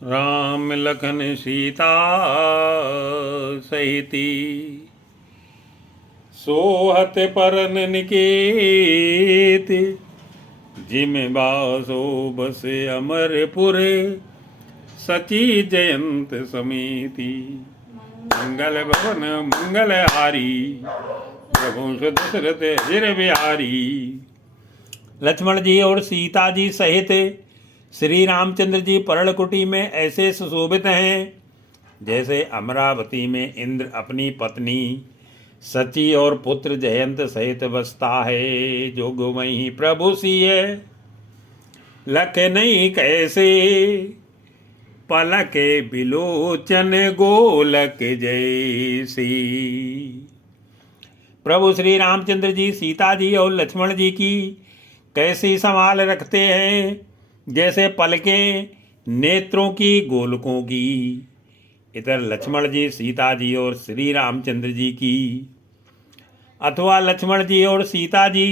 राम लखन सीता सहिती सोहत परन निकेत जिम बासो बस अमरपुर सची जयंत समेती मंगल भवन मंगल हारी प्रभु दशरथ अजिर बिहारी। लक्ष्मण जी और सीता जी सहित श्री रामचंद्र जी पर्णकुटी में ऐसे सुशोभित हैं जैसे अमरावती में इंद्र अपनी पत्नी सची और पुत्र जयंत सहित बसता है। जोग वहीं प्रभु सिय लख नहीं कैसे पलक बिलोचन गोलक जैसी। प्रभु श्री रामचंद्र जी सीता जी और लक्ष्मण जी की कैसी संभाल रखते हैं जैसे पलकें नेत्रों की गोलकों की। इधर लक्ष्मण जी सीता जी और श्री रामचंद्र जी की अथवा लक्ष्मण जी और सीता जी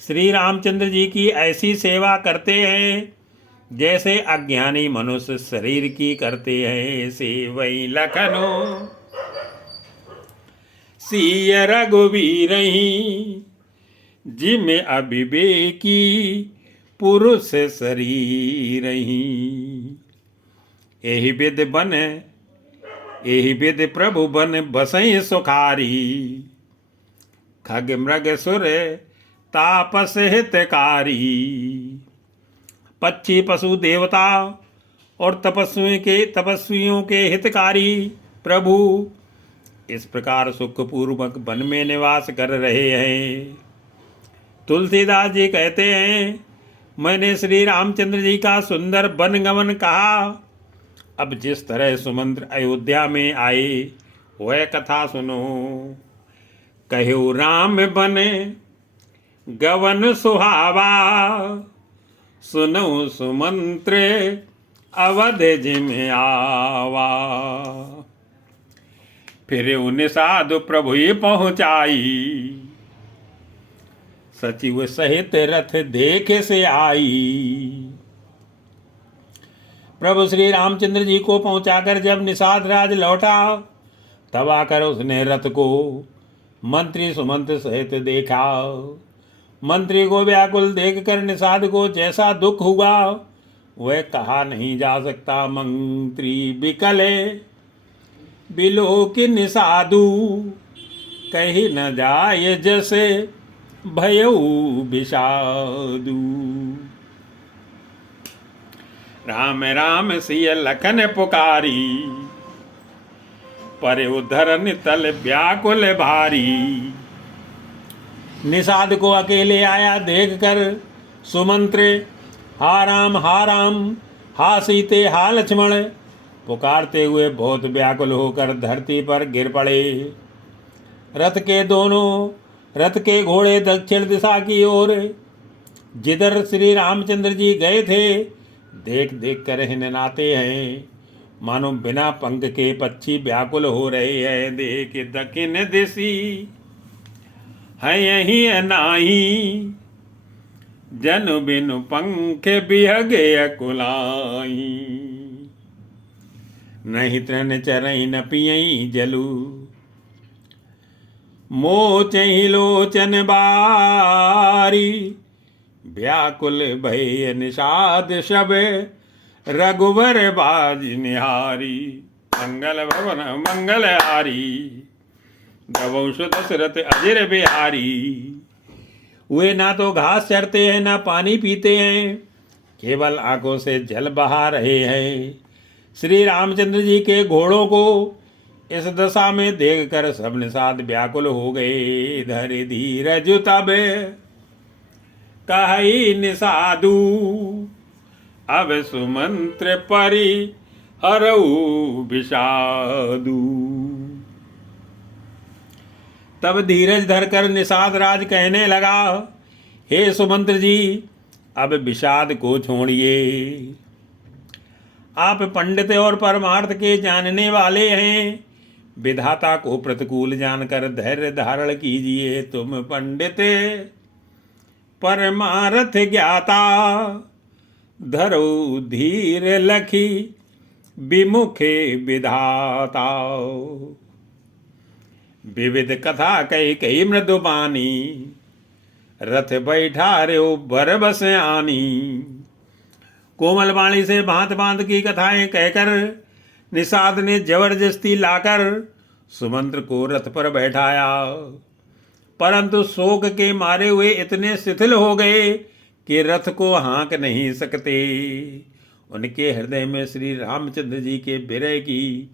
श्री रामचंद्र जी की ऐसी सेवा करते हैं जैसे अज्ञानी मनुष्य शरीर की करते हैं। से वही लखनो सिय रघुवीर जिम अविवेकी पुरुष शरीर एहि विद बन एहि विद प्रभु बन बसई सुखारी खग मृग सुर तापस हितकारी। पक्षी पशु देवता और तपस्वियों के हितकारी प्रभु इस प्रकार सुखपूर्वक वन में निवास कर रहे हैं। तुलसीदास जी कहते हैं, मैंने श्री रामचंद्र जी का सुंदर वन गमन कहा। अब जिस तरह सुमंत्र अयोध्या में आए वह कथा सुनो। कहो राम बने गवन सुहावा सुनो सुमंत्र अवध जिम आवा। फिर उन साधु प्रभु पहुंचाई सचिव सहित रथ देख से आई। प्रभु श्री रामचंद्र जी को पहुंचाकर जब निषाद राज लौटा तब आकर उसने रथ को मंत्री सुमंत सहित देखा। मंत्री को व्याकुल देखकर निषाद को जैसा दुख हुआ वह कहा नहीं जा सकता। मंत्री बिकले बिलोक निषादु कही न जाय जैसे भयऊ विषादु। राम राम सिय लखन पुकारी पर उधरन तल व्याकुल भारी। निषाद को अकेले आया देखकर सुमंत्र हा राम हा सीते हा लक्ष्मण पुकारते हुए बहुत व्याकुल होकर धरती पर गिर पड़े। रथ के घोड़े दक्षिण दिशा की ओर जिधर श्री रामचंद्र जी गए थे देख देख कर हिननाते हैं मानो बिना पंख के पक्षी व्याकुल हो रहे हैं। देख दक्षिण दिशी है यही अनाही जन बिनु पंख बिहगे अकुलाई। नहीं तृण चरई न पियई जलू मोचहि लोचन बारी। व्याकुल भय निषाद शब रघुवर बाज निहारी। मंगल भवन मंगल हारी गवंश दशरथ अजिर बिहारी। वे ना तो घास चरते हैं ना पानी पीते हैं केवल आंखों से जल बहा रहे हैं। श्री रामचंद्र जी के घोड़ों को इस दशा में देखकर सब निषाद व्याकुल हो गए। धर धीरज तब कही निषादु अब सुमंत्र परि हरऊ विषादु। तब धीरज धरकर निषाद राज कहने लगा, हे सुमंत्र जी अब विषाद को छोड़िए। आप पंडित और परमार्थ के जानने वाले हैं। विधाता को प्रतिकूल जानकर धैर्य धारण कीजिए। तुम पंडित परमार्थ ज्ञाता धरो धीर लखी विमुखे विधाता। विविध कथा कही कही मृदुबानी, रथ बैठा रे बर बस आनी। कोमल वाणी से भांत भांत की कथाएं कहकर निषाद ने जबरदस्ती लाकर सुमंत्र को रथ पर बैठाया, परंतु शोक के मारे हुए इतने शिथिल हो गए कि रथ को हाँक नहीं सकते। उनके हृदय में श्री रामचंद्र जी के विरह की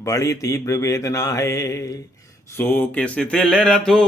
बड़ी तीव्र वेदना है। शोक शिथिल रथो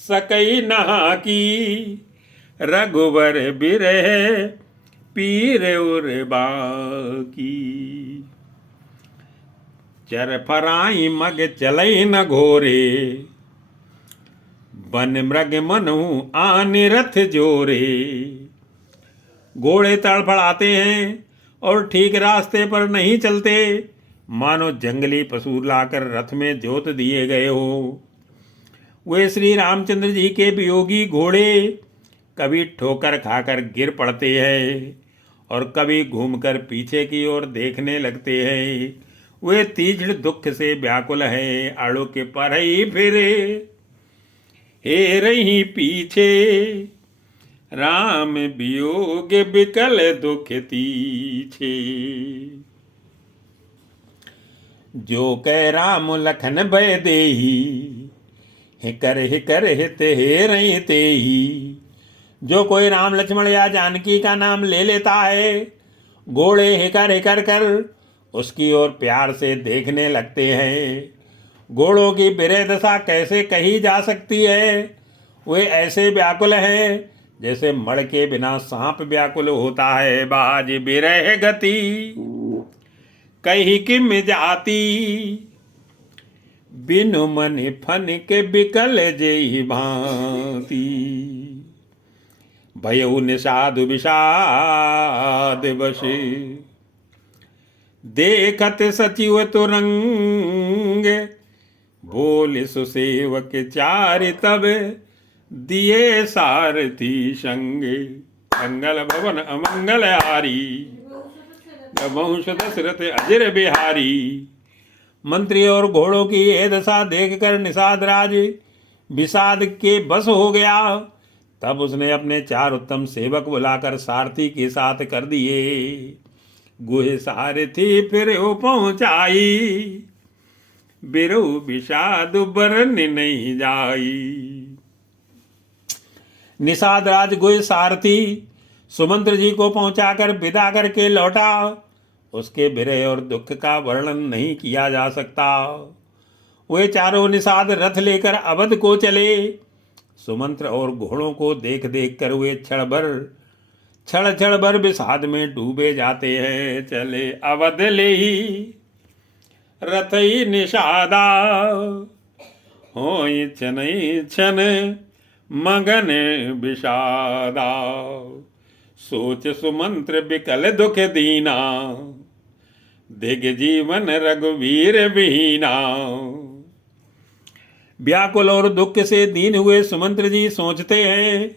सकई नहा की, रघुवर बिरह पीर उर बाकी। चर फराई मग चलई न घोरे, बन मृग मनु आन रथ जोरे। घोड़े तड़फड़ाते हैं और ठीक रास्ते पर नहीं चलते, मानो जंगली पशु लाकर रथ में जोत दिए गए हो। वे श्री रामचंद्र जी के वियोगी घोड़े कभी ठोकर खाकर गिर पड़ते हैं और कभी घूमकर पीछे की ओर देखने लगते हैं। वे तीक्ष्ण दुख से व्याकुल हैं, आड़ू के पर ही फिरे हे रही पीछे। राम वियोग बिकल दुख तीछे, जो कह राम लखन भय देही, हिकर हित हे रही तेही। जो कोई राम लक्ष्मण या जानकी का नाम ले लेता है, घोड़े हिकर हिकर कर उसकी ओर प्यार से देखने लगते हैं। घोड़ों की विरह दशा कैसे कही जा सकती है। वे ऐसे व्याकुल हैं जैसे मड़ के बिना सांप व्याकुल होता है। बाज विरह गति कही किम जाती, बिनु मन फन के बिकल जेहि भांति। भयउ निषाद विषाद बसे, देखत सचिव तुरंग। बोल सुसेवक चारि तब, दिए सारथी संगे। मंगल भवन अमंगल हारी, वंश दशरथ अजिर बिहारी। मंत्री और घोड़ों की यह दशा देखकर निषाद राज विषाद के बस हो गया। तब उसने अपने 4 उत्तम सेवक बुलाकर सारथी के साथ कर दिए। गुहे सारथी फिर हो पहुंचाई, बिरु विषाद बरन नहीं जाई। निषाद राज गुहे सारथी सुमंत्र जी को पहुंचाकर विदा करके लौटा। उसके विरह और दुख का वर्णन नहीं किया जा सकता। वे चारों निषाद रथ लेकर अवध को चले। सुमंत्र और घोड़ों को देख देख कर वे क्षण भर विषाद में डूबे जाते हैं। चले अवध ले ही रथ ही निषादा, होई छनई छन मगन विषादा। सोच सुमंत्र बिकल दुख दीना, दिग जीवन रघुवीर विहीना। व्याकुल और दुख से दीन हुए सुमंत्र जी सोचते हैं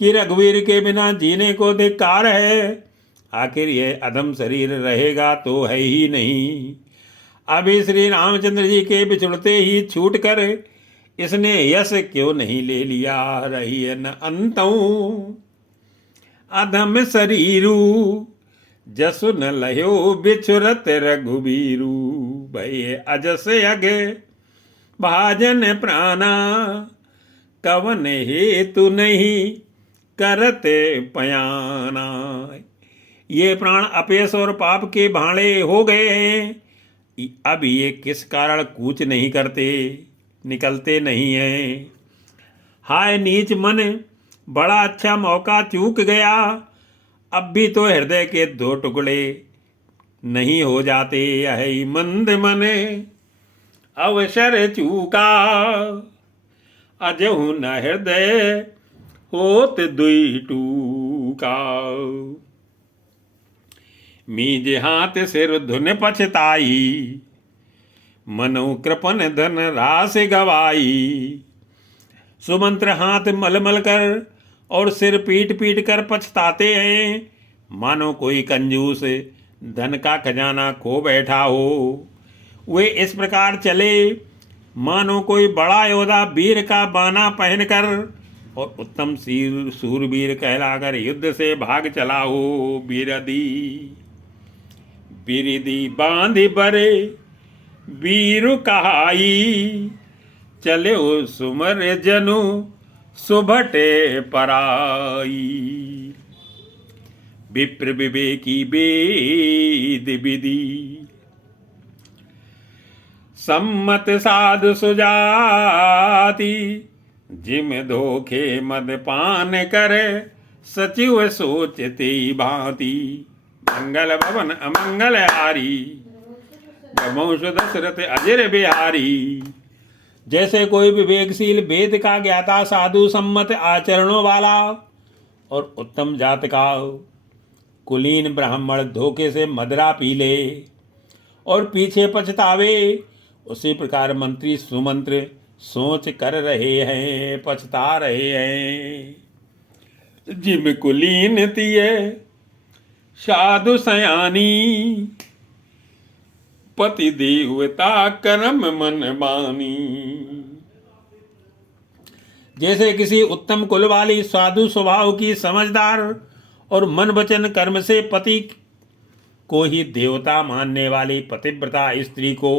कि रघुवीर के बिना जीने को धिक्कार है। आखिर यह अधम शरीर रहेगा तो है ही नहीं। अभी श्री रामचंद्र जी के बिछुड़ते ही छूट कर इसने यश क्यों नहीं ले लिया। रही न अंतऊ अधम शरीरू, जसु न लह्यो बिछुरत रघुबीरू। भय अजस अगे भाजन प्राणा, कवन हेतु नहीं करते पयाना। ये प्राण अपयश और पाप के भाड़े हो गए हैं। अब ये किस कारण कूच नहीं करते, निकलते नहीं हैं। हाय नीच मन, बड़ा अच्छा मौका चूक गया। अब भी तो हृदय के 2 टुकड़े नहीं हो जाते। यही मंद मने अवसर चूका, अजहु न हृदय होत दुई टूका। मीज हाथ सिर धुन पछताई, मनु कृपन धन रास गवाई। सुमंत्र हाथ मलमल कर और सिर पीट पीट कर पछताते हैं, मानो कोई कंजूस धन का खजाना खो बैठा हो। वे इस प्रकार चले मानो कोई बड़ा योद्धा वीर का बाना पहनकर और उत्तम सूरवीर कहलाकर युद्ध से भाग चला हो। बिरदी बिरदी बांधि बरे वीरु कहाई, चले ओ सुमर जनु सुभटे पराई। विप्र विवेकी वेद विधि, सम्मत साधु सुजाति, जिम धोखे मदपान करे, सचिव सोचते भांति। मंगल भवन अमंगल हारी, वंश दशरथ अजर बिहारी। जैसे कोई विवेकशील वेद का ज्ञाता साधु सम्मत आचरणों वाला और उत्तम जात का कुलीन ब्राह्मण धोखे से मदरा पी ले और पीछे पछतावे, उसी प्रकार मंत्री सुमंत्र सोच कर रहे हैं, पछता रहे हैं। जिम कुलीन तिये साधु सयानी, पति देवता कर्म मन मानी। जैसे किसी उत्तम कुल वाली साधु स्वभाव की समझदार और मन वचन कर्म से पति को ही देवता मानने वाली पतिव्रता स्त्री को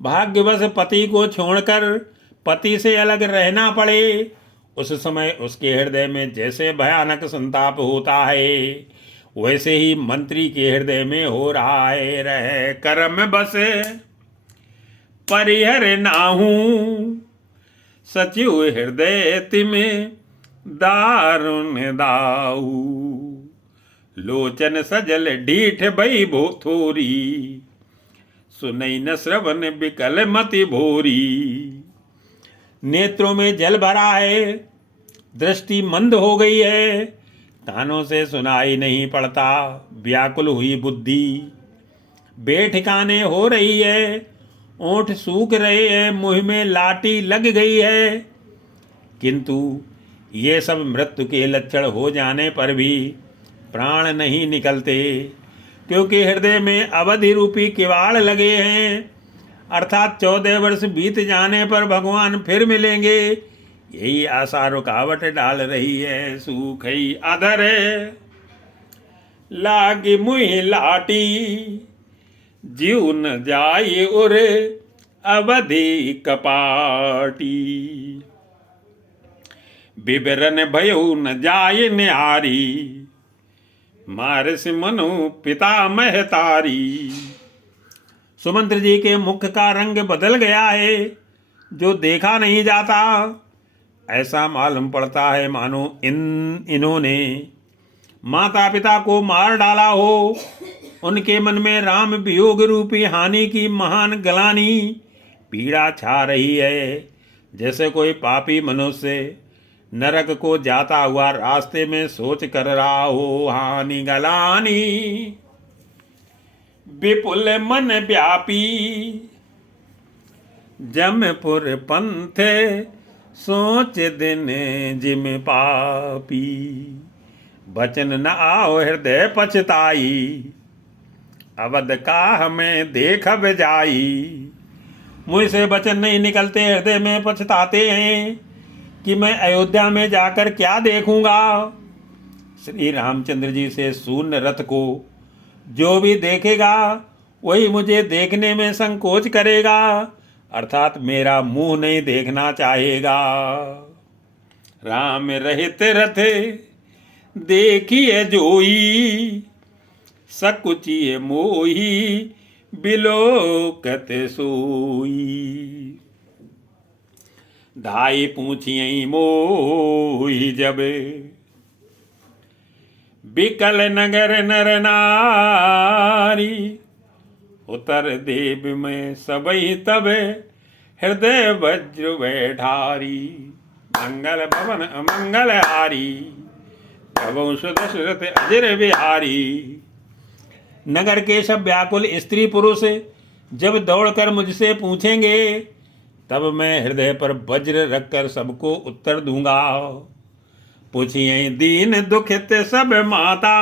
भाग्यवश पति को छोड़कर पति से अलग रहना पड़े, उस समय उसके हृदय में जैसे भयानक संताप होता है, वैसे ही मंत्री के हृदय में हो रहा है। रह कर्म बसे परिहर नाहू, सचिव हृदय तिमे दारुण दाऊ। लोचन सजल डीठ भई भो थोरी, सुनई न श्रवण विकल मति भोरी। नेत्रों में जल भरा है, दृष्टि मंद हो गई है, कानों से सुनाई नहीं पड़ता, व्याकुल हुई बुद्धि बेठिकाने हो रही है, ओंठ सूख रहे हैं, मुंह में लाठी लग गई है। किंतु ये सब मृत्यु के लक्षण हो जाने पर भी प्राण नहीं निकलते, क्योंकि हृदय में अवधि रूपी किवाड़ लगे हैं। अर्थात 14 वर्ष बीत जाने पर भगवान फिर मिलेंगे, यही आशा रुकावट डाल रही है। सूखई अधर लागी मुहि लाटी, जीव न जाय उरे अवधि कपाटी। विवरण भयउ न जाय निहारी, मारस मनु पिता महतारी। सुमंत्र जी के मुख का रंग बदल गया है, जो देखा नहीं जाता। ऐसा मालूम पड़ता है मानो इन्होंने माता पिता को मार डाला हो। उनके मन में राम वियोग रूपी हानि की महान गलानी पीड़ा छा रही है। जैसे कोई पापी मनुष्य नरक को जाता हुआ रास्ते में सोच कर रहा हो, हानि गलानी विपुल मन व्यापी। जमपुर पंथे सोच दिन जिम पापी, बचन न आओ हृदय पछताई, अवध का हमें देखब जाई। मुँह से वचन नहीं निकलते, हृदय में पछताते हैं कि मैं अयोध्या में जाकर क्या देखूंगा। श्री रामचंद्र जी से शून्य रथ को जो भी देखेगा वही मुझे देखने में संकोच करेगा, अर्थात मेरा मुंह नहीं देखना चाहेगा। राम रहित रथ देखिए जोई, सकुचिए मोही बिलोकत सोई। धाई पूछिए मोही जब, बिकल नगर नर नारी। उतर देव में सबई तब, हृदय वज्र बैठारी। मंगल भवन अमंगल हारी, वंश दशरथ अजर बिहारी। नगर के सब व्याकुल स्त्री पुरुष जब दौड़कर मुझसे पूछेंगे, तब मैं हृदय पर वज्र रखकर सबको उत्तर दूंगा। पूछिए दीन दुखित सब माता,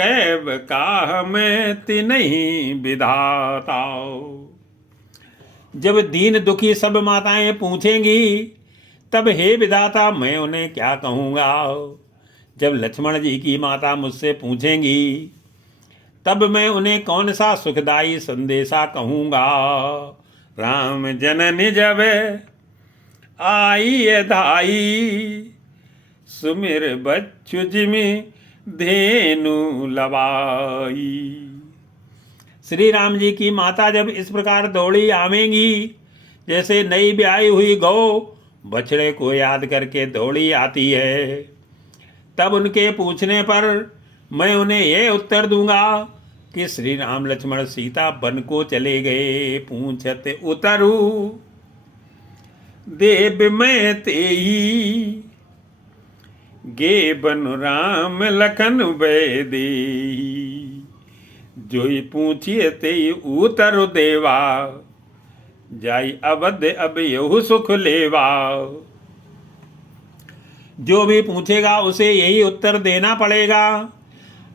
कैब काह में तिन्हि विधाता। जब दीन दुखी सब माताएं पूछेंगी तब हे विधाता मैं उन्हें क्या कहूँगा। जब लक्ष्मण जी की माता मुझसे पूछेंगी तब मैं उन्हें कौन सा सुखदाई संदेशा कहूँगा। राम जननी जब आई धाई सुमिर बच्चु जिमि धेनु लवाई। श्री राम जी की माता जब इस प्रकार दौड़ी आवेंगी जैसे नई ब्याई हुई गौ बछड़े को याद करके दौड़ी आती है, तब उनके पूछने पर मैं उन्हें यह उत्तर दूंगा कि श्री राम लक्ष्मण सीता वन को चले गए। पूछत उतरु देव मैं तेही गे बनु राम लखन बेदेही। जोई पूछिए ते उतरु देवा जाई अवध अब यहु सुख लेवा। जो भी पूछेगा उसे यही उत्तर देना पड़ेगा।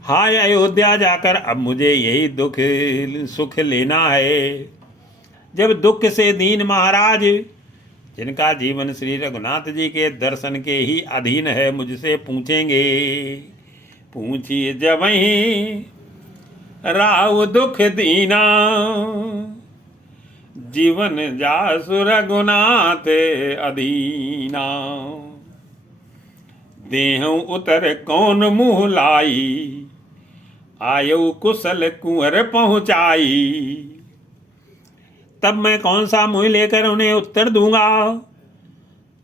हाय अयोध्या जाकर अब मुझे यही दुख सुख लेना है। जब दुख से दीन महाराज जिनका जीवन श्री रघुनाथ जी के दर्शन के ही अधीन है मुझसे पूछेंगे, पूछिए जब ही राव दुख दीना जीवन जासु रघुनाथ अधीना। देहु उतर कौन मुँह लाई आयु कुशल कुंवर पहुँचाई। तब मैं कौन सा मुँह लेकर उन्हें उत्तर दूंगा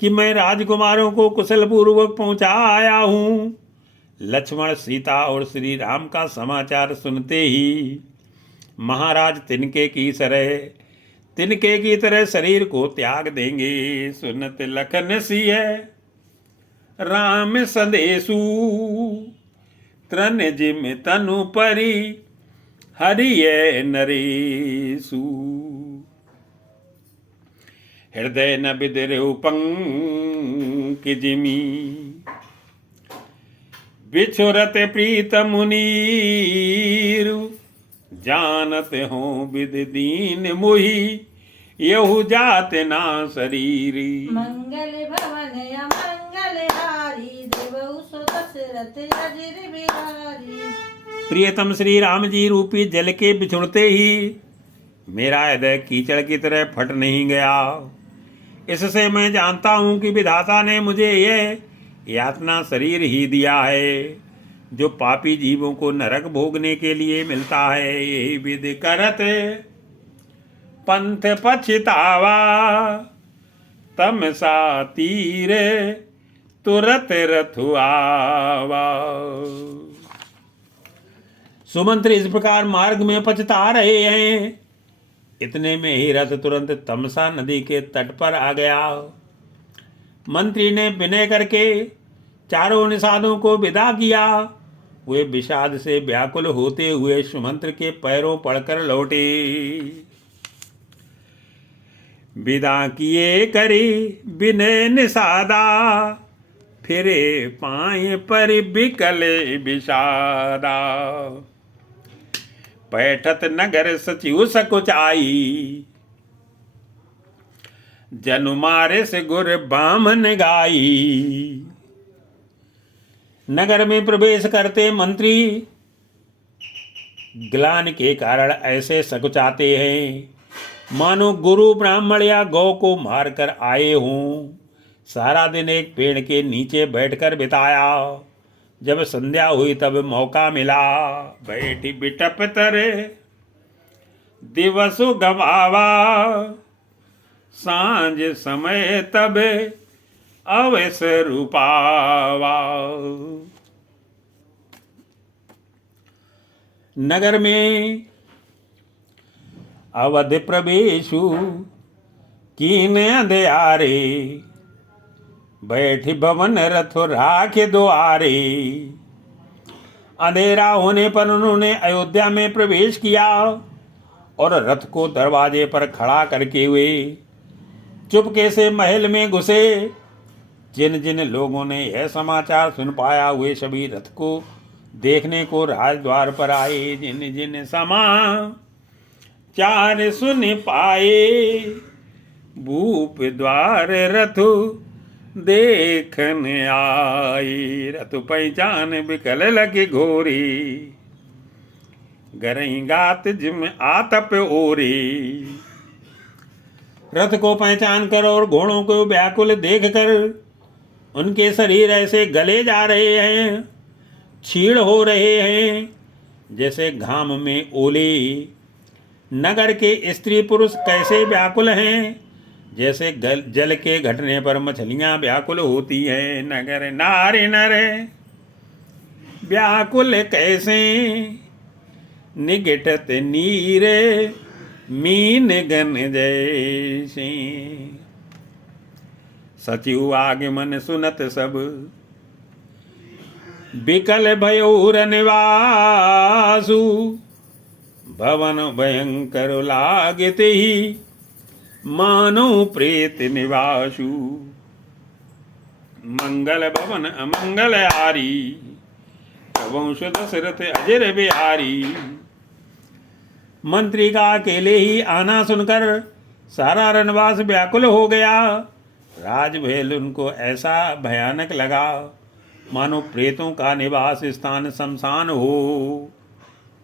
कि मैं राजकुमारों को कुशल पूर्वक पहुँचा आया हूँ। लक्ष्मण सीता और श्री राम का समाचार सुनते ही महाराज तिनके की तरह शरीर को त्याग देंगे। सुनत लखन सिय राम संदेशु त्रन जिम तनु परी हरिय नरेशु। हृदय न बिदरु पंकि जिमी बिछुरत प्रीत मुनीरु। जानत हो विद दीन मोही यहु जात ना शरीरी। मंगल भवन अमंगल हारी देवहु सो दशरथ अजिर बिहारी। प्रियतम श्री राम जी रूपी जल के बिछुड़ते ही मेरा हृदय कीचड़ की तरह फट नहीं गया। इससे मैं जानता हूँ कि विधाता ने मुझे यह यातना शरीर ही दिया है जो पापी जीवों को नरक भोगने के लिए मिलता है। यही विधि करत पंथ पछतावा तमसा तीरे तुरत रथुआवा। सुमंत्र इस प्रकार मार्ग में पछता रहे हैं। इतने में ही रथ तुरंत तमसा नदी के तट पर आ गया। मंत्री ने विनय करके चारों निषादों को विदा किया। वे विषाद से व्याकुल होते हुए सुमंत्र के पैरों पड़कर लौटे। विदा किए करी विनय निषादा फिरे पाए पर बिकले विषादा। बैठत नगर सचिव सकुचाई जनु मारे से गुर बामन गाई। नगर में प्रवेश करते मंत्री ग्लानि के कारण ऐसे सकुचाते हैं मानो गुरु ब्राह्मण या गौ को मारकर आए हों। सारा दिन एक पेड़ के नीचे बैठकर बिताया। जब संध्या हुई तब मौका मिला बैठी बिटप तरे दिवसु गवावा। सांझ समय तब अवसर रूपावा। नगर में अवध प्रवेशु कीन अंधियारे बैठी भवन रथ राखे द्वारे। अंधेरा होने पर उन्होंने अयोध्या में प्रवेश किया और रथ को दरवाजे पर खड़ा करके हुए चुपके से महल में घुसे। जिन जिन लोगों ने यह समाचार सुन पाया वे सभी रथ को देखने को राजद्वार पर आए जिन जिन समा चार सुन पाए, भूप द्वार रथु देखन आए। रथु पहचान बिकल लगे घोरी, गरई गात जिम आतप ओरी। रथ को पहचान कर और घोड़ों को व्याकुल देख कर उनके शरीर ऐसे गले जा रहे हैं, छीड़ हो रहे हैं जैसे घाम में ओले। नगर के स्त्री पुरुष कैसे व्याकुल हैं, जैसे जल के घटने पर मछलियां व्याकुल होती हैं। नगर नारे नरे व्याकुल कैसे, निगटत नीरे मीन गन जैसे। सचिव आगमन सुनत सब, बिकल भयोर निवासु। भवन भयंकर लागते ही, मानो प्रेत निवासु। मंगल भवन अमंगल हारी, वंश दशरथ अजर बिहारी। मंत्री का अकेले ही आना सुनकर सारा रनवास व्याकुल हो गया। राजमहल उनको ऐसा भयानक लगा मानो प्रेतों का निवास स्थान शमशान हो।